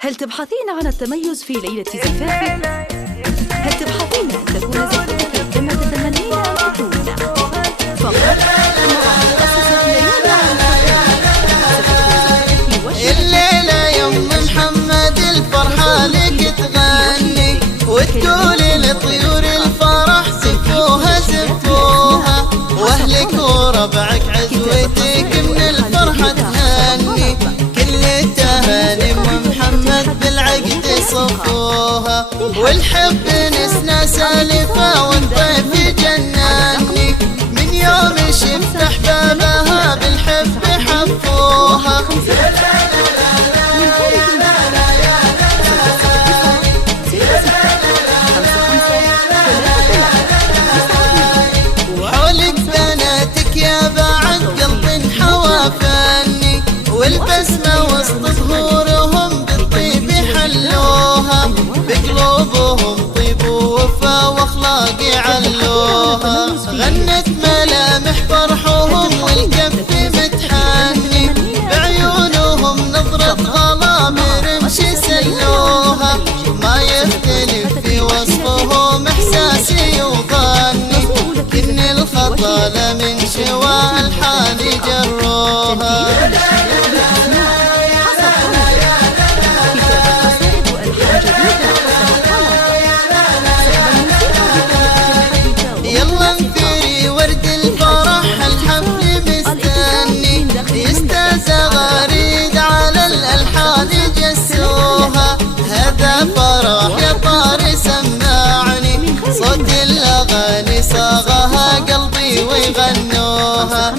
هل تبحثين عن التميز في ليلة زفافك؟ هل تبحثين أن تكون زفافك كما تتمنين أن تكون؟ فقط مع مؤسسة ليلى الليلة يوم محمد الفرحة لك تغني وتقولي لطيور الفرح زفوها زفوها، واهلك وربعك عزوتك من الفرحة تهني، كل التهاني محمد بالعقد صفوها، والحب نسنا سالفة والطيف جناني، من يوم شفت احبابها بالحب حفوها. وحولك بناتك يا بعد قلب حوا فاني، والبسمة وسط ظهورهم بالطيب حلوها، بقلوبهم طيب ووفا واخلاق علوها، غنت ملامح فرحهم والكف متحني، بعيونهم نظرة غلا برمش سلوها، ما يختلف في وصفهم احساسي وظني، كن الخطا من شوى الحال جروها. يلا انثري ورد الفرح الحفل مستني، يستاذ غريد على الالحان جسوها، هذا فرح يا طاري سمعني، صوت الاغاني صاغها قلبي ويغنوها.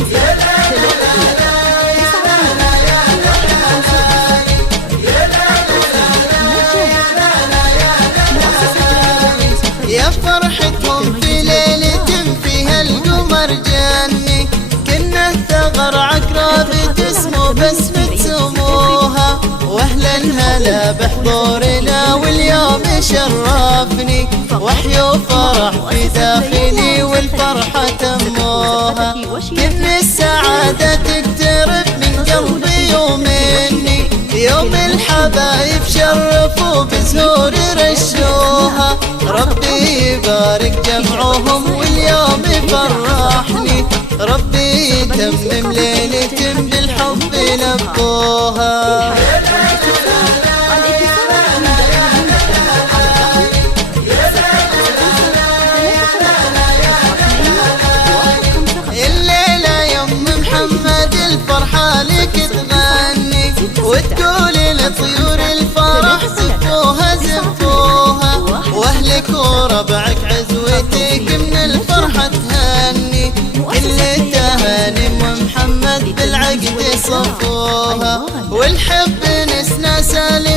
يا فرحتهم في ليلة فيها القمر جني، كنا ثغر عقرب تسمو بسمة سموها، واهلا هلا بحضورنا واليوم شرفني، وحي وفرح في داخلي والفرحة تموها، كل السعادة تقترب من قلبي ومني، يوم الحبايب شرفوا بزهور رشوها، ربي يبارك جمعهم واليوم يفرحني، ربي يتمم ليلة بالحب لبوها. الليلة يوم محمد الفرحة لك تغني وتقولي لطيور الفرح زفوها زفوها، واهلك وربعك عزوتك من الفرحة تهني، كل التهاني محمد بالعقد صفوها، والحب نسنا سالي